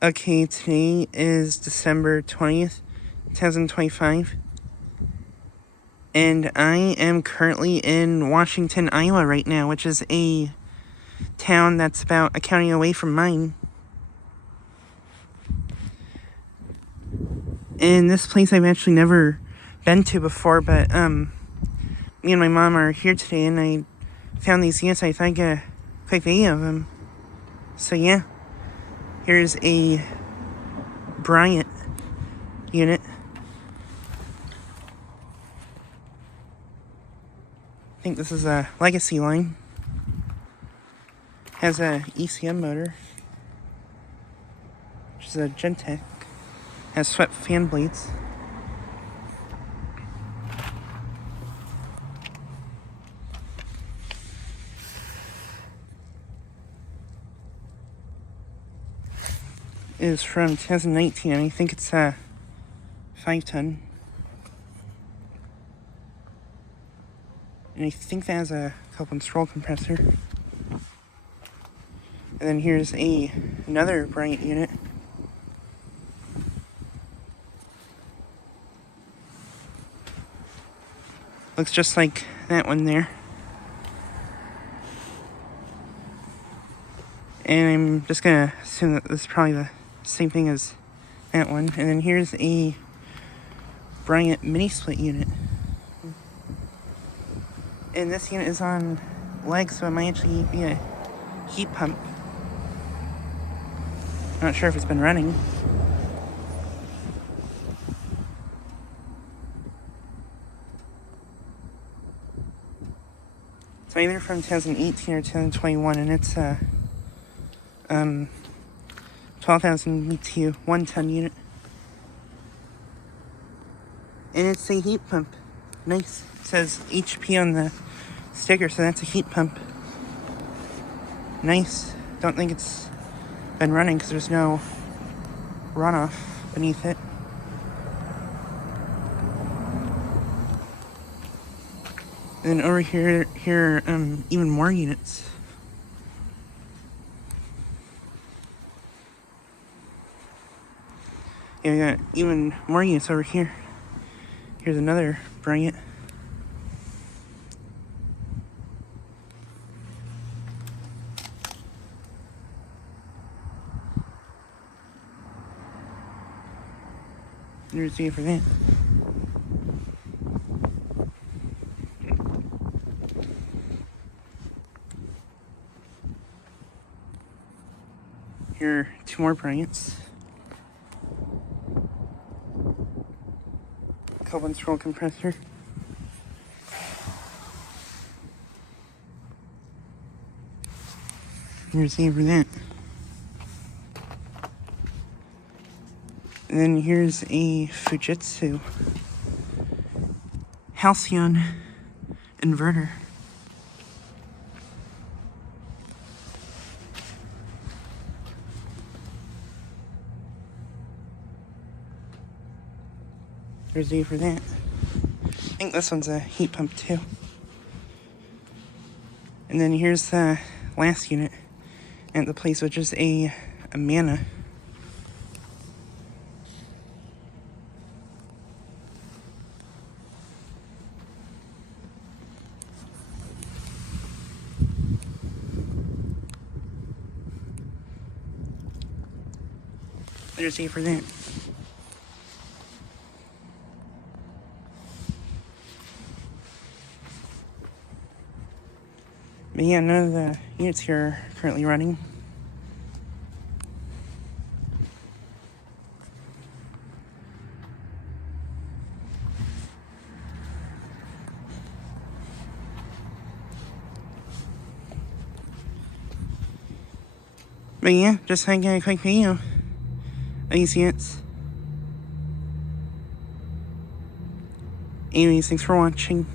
Okay, today is December 20th, 2025, and I am currently in Washington, Iowa right now, which is a town that's about a county away from mine. And this place I've actually never been to before, but me and my mom are here today, and I found these units. I thought I'd get a quick video of them. So yeah, here's a Bryant unit. I think this is a legacy line. Has a ECM motor, which is a Gentech. Has swept fan blades. It is from 2019, and I think it's a 5-ton. And I think that has a couple and scroll compressor. And then here's another Bryant unit. Looks just like that one there. And I'm just gonna assume that this is probably the same thing as that one. And then here's a Bryant mini split unit. And this unit is on legs, so it might actually be a heat pump. Not sure if it's been running. It's either from 2018 or 2021, and it's a 12,000 BTU 1-ton unit. And it's a heat pump. Nice. It says HP on the sticker, so that's a heat pump. Nice. Don't think it's been running because there's no runoff beneath it. And then over here even more units. Yeah, we got even more units over here. Here's another Bryant. There's the for that. Here are two more Bryants. Couple and scroll compressor. Here's the for that. And then here's a Fujitsu Halcyon inverter. There's the for that. I think this one's a heat pump too. And then here's the last unit at the place, which is a Amana. There's the for that. But yeah, none of the units here are currently running. But yeah, just like a quick video of these units. Anyways, thanks for watching.